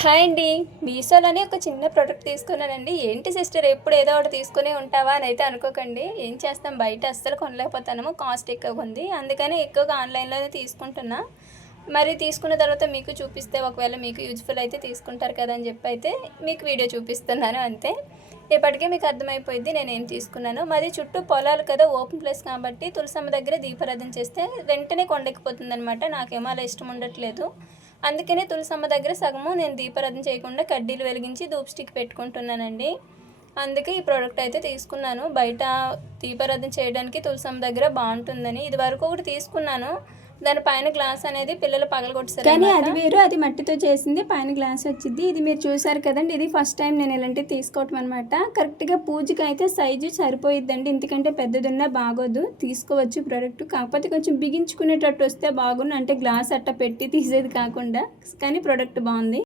Hi అండి. మీషోలోనే ఒక చిన్న ప్రోడక్ట్ తీసుకున్నానండి. ఏంటి సిస్టర్ ఎప్పుడు ఏదో ఒకటి తీసుకునే ఉంటావా అని అయితే అనుకోకండి. ఏం చేస్తాం, బయట అస్సలు కొనలేకపోతున్నాము, కాస్ట్ ఎక్కువగా ఉంది. అందుకని ఎక్కువగా ఆన్లైన్లోనే తీసుకుంటున్నా. మరి తీసుకున్న తర్వాత మీకు చూపిస్తే ఒకవేళ మీకు యూజ్ఫుల్ అయితే తీసుకుంటారు కదా అని చెప్పి అయితే మీకు వీడియో చూపిస్తున్నాను అంతే. ఇప్పటికే మీకు అర్థమైపోయింది నేనేం తీసుకున్నాను. మాది చుట్టూ పొలాలు కదా, ఓపెన్ ప్లేస్ కాబట్టి తులసమ్మ దగ్గర దీపారాధన చేస్తే వెంటనే కొండెక్కిపోతుంది అనమాట. నాకేమో అలా ఇష్టం ఉండట్లేదు. అందుకనే తులసమ్మ దగ్గర సగము నేను దీపారాధన చేయకుండా కడ్డీలు వెలిగించి ధూప్ స్టిక్ పెట్టుకుంటున్నానండి. అందుకే ఈ ప్రోడక్ట్ అయితే తీసుకున్నాను. బయట దీపారాధన చేయడానికి తులసమ్మ దగ్గర బాగుంటుందని ఇది వరకు ఒకటి తీసుకున్నాను. దానిపైన గ్లాస్ అనేది పిల్లలు పగలగొట్టేసారు, కానీ అది వేరు, అది మట్టితో చేసింది, పైన గ్లాస్ వచ్చింది. ఇది మీరు చూసారు కదండి, ఇది ఫస్ట్ టైం నేను ఇలాంటివి తీసుకోవటం అనమాట. కరెక్ట్గా పూజకి అయితే సైజు సరిపోయిద్దండి, ఎందుకంటే పెద్దదున్నా బాగోదు. తీసుకోవచ్చు ప్రోడక్ట్, కాకపోతే కొంచెం బిగించుకునేటట్టు వస్తే బాగుండు, అంటే గ్లాస్ అట్ట పెట్టి తీసేది కాకుండా. కానీ ప్రోడక్ట్ బాగుంది.